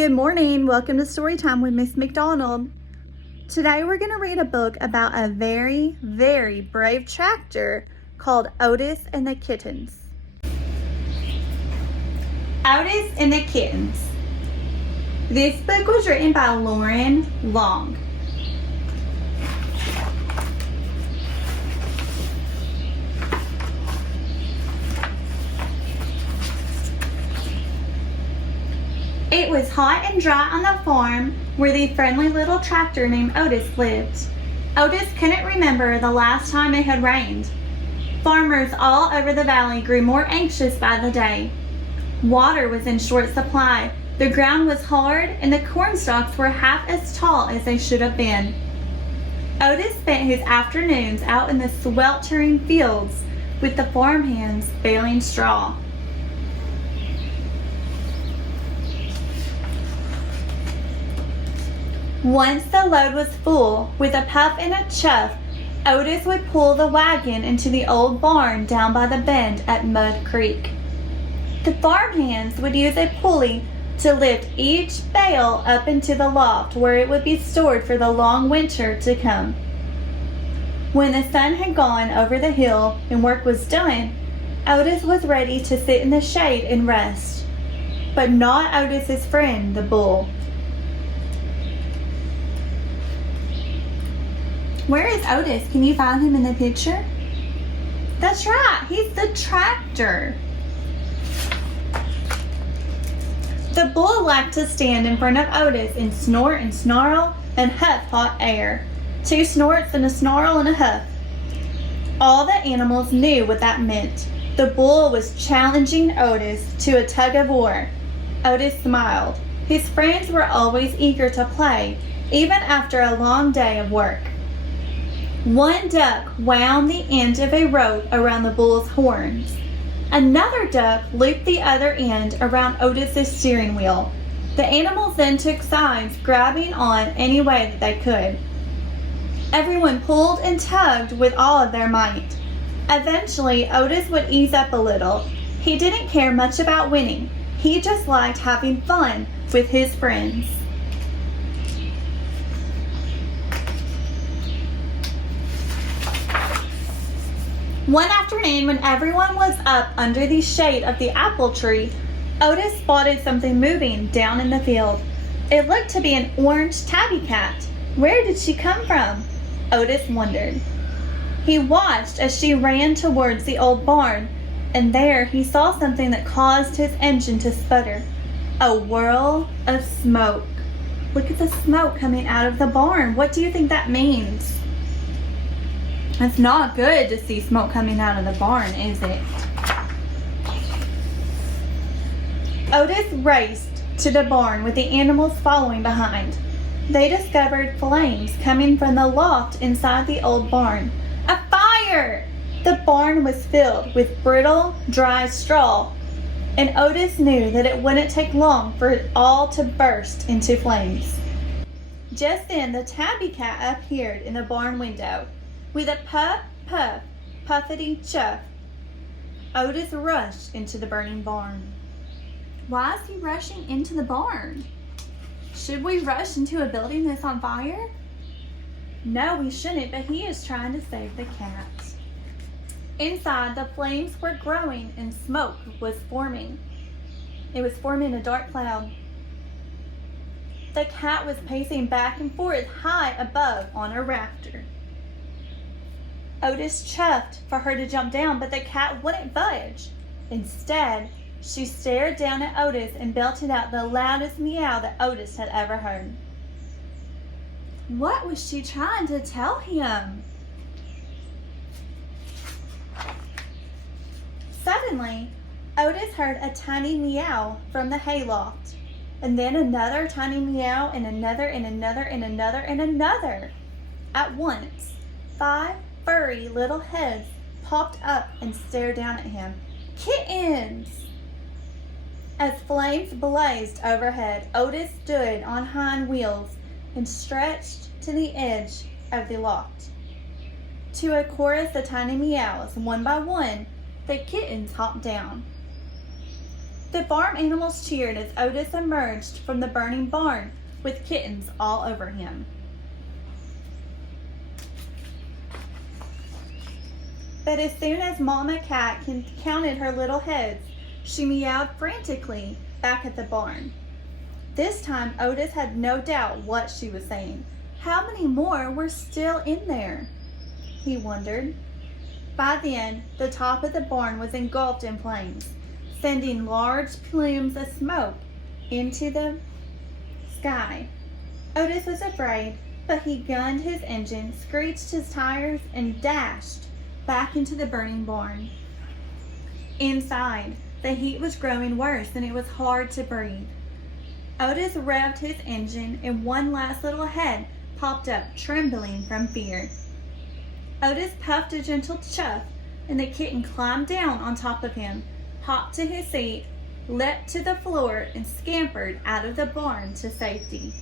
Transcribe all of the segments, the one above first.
Good morning. Welcome to Storytime with Miss McDonald. Today we're going to read a book about a very, very brave tractor called Otis and the Kittens. Otis and the Kittens. This book was written by Loren Long. It was hot and dry on the farm where the friendly little tractor named Otis lived. Otis couldn't remember the last time it had rained. Farmers all over the valley grew more anxious by the day. Water was in short supply, the ground was hard, and the corn stalks were half as tall as they should have been. Otis spent his afternoons out in the sweltering fields with the farmhands baling straw. Once the load was full, with a puff and a chuff, Otis would pull the wagon into the old barn down by the bend at Mud Creek. The farmhands would use a pulley to lift each bale up into the loft where it would be stored for the long winter to come. When the sun had gone over the hill and work was done, Otis was ready to sit in the shade and rest. But not Otis's friend, the bull. Where is Otis? Can you find him in the picture? That's right, he's the tractor. The bull liked to stand in front of Otis and snort and snarl and huff hot air. 2 snorts and a snarl and a huff. All the animals knew what that meant. The bull was challenging Otis to a tug of war. Otis smiled. His friends were always eager to play, even after a long day of work. One duck wound the end of a rope around the bull's horns. Another duck looped the other end around Otis's steering wheel. The animals then took sides, grabbing on any way that they could. Everyone pulled and tugged with all of their might. Eventually, Otis would ease up a little. He didn't care much about winning. He just liked having fun with his friends. One afternoon, when everyone was up under the shade of the apple tree, Otis spotted something moving down in the field. It looked to be an orange tabby cat. Where did she come from? Otis wondered. He watched as she ran towards the old barn, and there he saw something that caused his engine to sputter. A whirl of smoke. Look at the smoke coming out of the barn. What do you think that means? It's not good to see smoke coming out of the barn, is it? Otis raced to the barn with the animals following behind. They discovered flames coming from the loft inside the old barn. A fire! The barn was filled with brittle, dry straw, and Otis knew that it wouldn't take long for it all to burst into flames. Just then, the tabby cat appeared in the barn window. With a puff, puff, puffity chuff, Otis rushed into the burning barn. Why is he rushing into the barn? Should we rush into a building that's on fire? No, we shouldn't, but he is trying to save the cat. Inside, the flames were growing and smoke was forming. It was forming a dark cloud. The cat was pacing back and forth high above on a rafter. Otis chuffed for her to jump down, but the cat wouldn't budge. Instead, she stared down at Otis and belted out the loudest meow that Otis had ever heard. What was she trying to tell him? Suddenly, Otis heard a tiny meow from the hayloft, and then another tiny meow, and another, and another, and another, and another. At once, 5 furry little heads popped up and stared down at him. Kittens! As flames blazed overhead, Otis stood on hind wheels and stretched to the edge of the loft. To a chorus of tiny meows, one by one, the kittens hopped down. The farm animals cheered as Otis emerged from the burning barn with kittens all over him. But as soon as Mama Cat counted her little heads, she meowed frantically back at the barn. This time, Otis had no doubt what she was saying. How many more were still in there? He wondered. By then, the top of the barn was engulfed in flames, sending large plumes of smoke into the sky. Otis was afraid, but he gunned his engine, screeched his tires, and dashed back into the burning barn. Inside, the heat was growing worse and it was hard to breathe. Otis revved his engine and one last little head popped up, trembling from fear. Otis puffed a gentle chuff and the kitten climbed down on top of him, hopped to his seat, leapt to the floor, and scampered out of the barn to safety.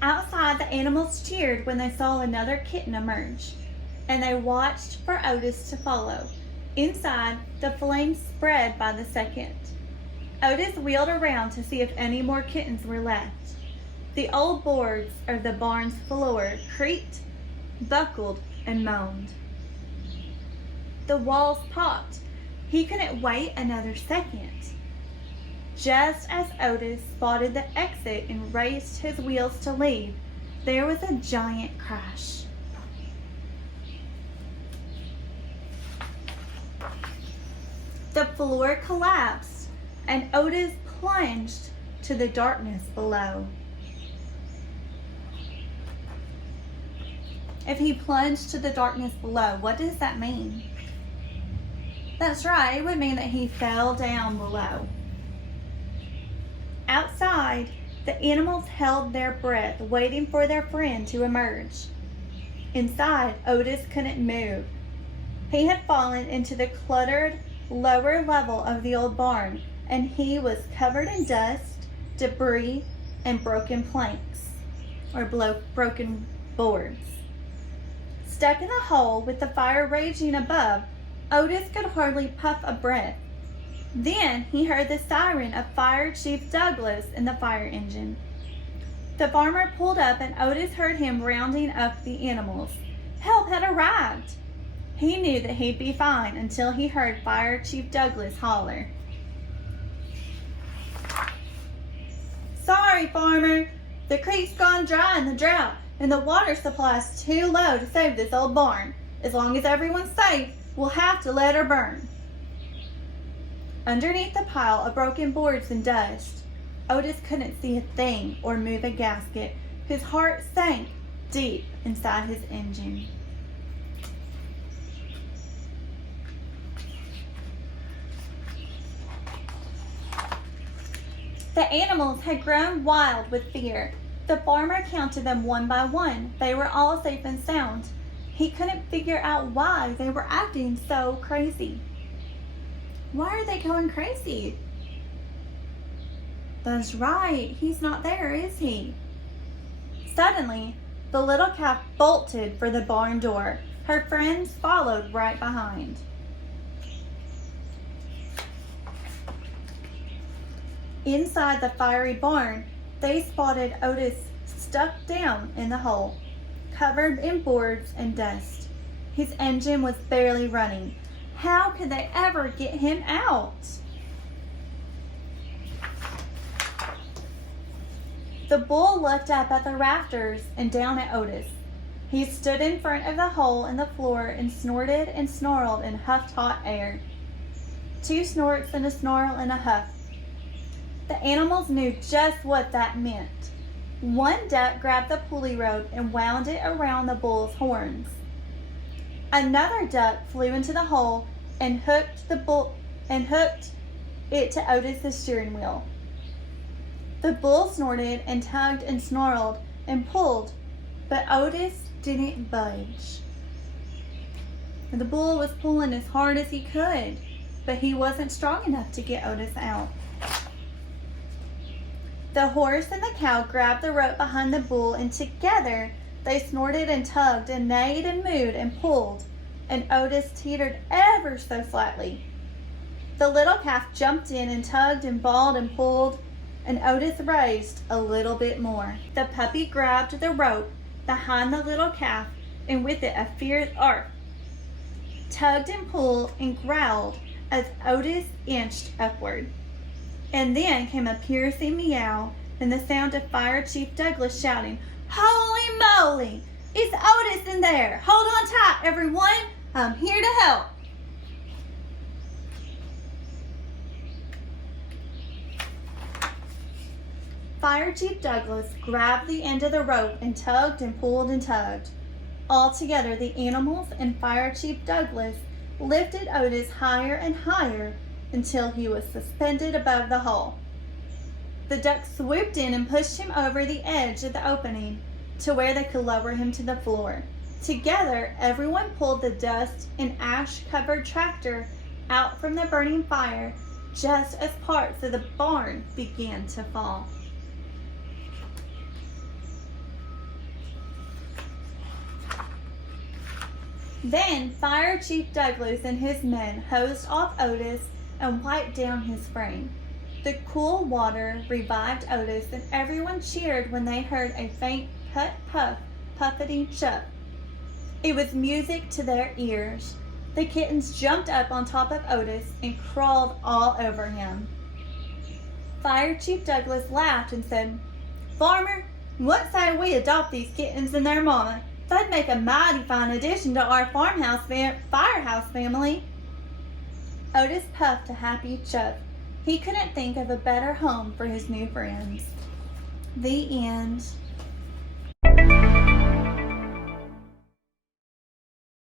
Outside, the animals cheered when they saw another kitten emerge, and they watched for Otis to follow. Inside, the flames spread by the second. Otis wheeled around to see if any more kittens were left. The old boards of the barn's floor creaked, buckled, and moaned. The walls popped. He couldn't wait another second. Just as Otis spotted the exit and raised his wheels to leave, there was a giant crash. The floor collapsed and Otis plunged to the darkness below. If he plunged to the darkness below, what does that mean? That's right, it would mean that he fell down below. Outside, the animals held their breath, waiting for their friend to emerge. Inside, Otis couldn't move. He had fallen into the cluttered lower level of the old barn, and he was covered in dust, debris, and broken planks, or broken boards. Stuck in a hole with the fire raging above, Otis could hardly puff a breath. Then he heard the siren of Fire Chief Douglas in the fire engine. The farmer pulled up and Otis heard him rounding up the animals. Help had arrived. He knew that he'd be fine until he heard Fire Chief Douglas holler. Sorry, farmer. The creek's gone dry in the drought and the water supply's too low to save this old barn. As long as everyone's safe, we'll have to let her burn. Underneath the pile of broken boards and dust, Otis couldn't see a thing or move a gasket. His heart sank deep inside his engine. The animals had grown wild with fear. The farmer counted them one by one. They were all safe and sound. He couldn't figure out why they were acting so crazy. Why are they going crazy? That's right, he's not there, is he? Suddenly, the little calf bolted for the barn door. Her friends followed right behind. Inside the fiery barn, they spotted Otis stuck down in the hole, covered in boards and dust. His engine was barely running. How could they ever get him out? The bull looked up at the rafters and down at Otis. He stood in front of the hole in the floor and snorted and snarled and huffed hot air. 2 snorts and a snarl and a huff. The animals knew just what that meant. One duck grabbed the pulley rope and wound it around the bull's horns. Another duck flew into the hole and hooked it to Otis's steering wheel. The bull snorted and tugged and snarled and pulled, but Otis didn't budge. The bull was pulling as hard as he could, but he wasn't strong enough to get Otis out. The horse and the cow grabbed the rope behind the bull, and together they snorted and tugged and neighed and mooed and pulled and Otis teetered ever so slightly. The little calf jumped in and tugged and bawled and pulled, and Otis raised a little bit more. The puppy grabbed the rope behind the little calf, and with it a fierce arf, tugged and pulled and growled as Otis inched upward. And then came a piercing meow and the sound of Fire Chief Douglas shouting, "Holy moly! It's Otis in there! Hold on tight, everyone! I'm here to help!" Fire Chief Douglas grabbed the end of the rope and tugged and pulled and tugged. Altogether, the animals and Fire Chief Douglas lifted Otis higher and higher until he was suspended above the hole. The ducks swooped in and pushed him over the edge of the opening to where they could lower him to the floor. Together, everyone pulled the dust and ash-covered tractor out from the burning fire just as parts of the barn began to fall. Then Fire Chief Douglas and his men hosed off Otis and wiped down his frame. The cool water revived Otis, and everyone cheered when they heard a faint puff, puffety chuff. It was music to their ears. The kittens jumped up on top of Otis and crawled all over him. Fire Chief Douglas laughed and said, "Farmer, what say we adopt these kittens and their mama? They'd make a mighty fine addition to our firehouse family." Otis puffed a happy chuff. He couldn't think of a better home for his new friends. The end.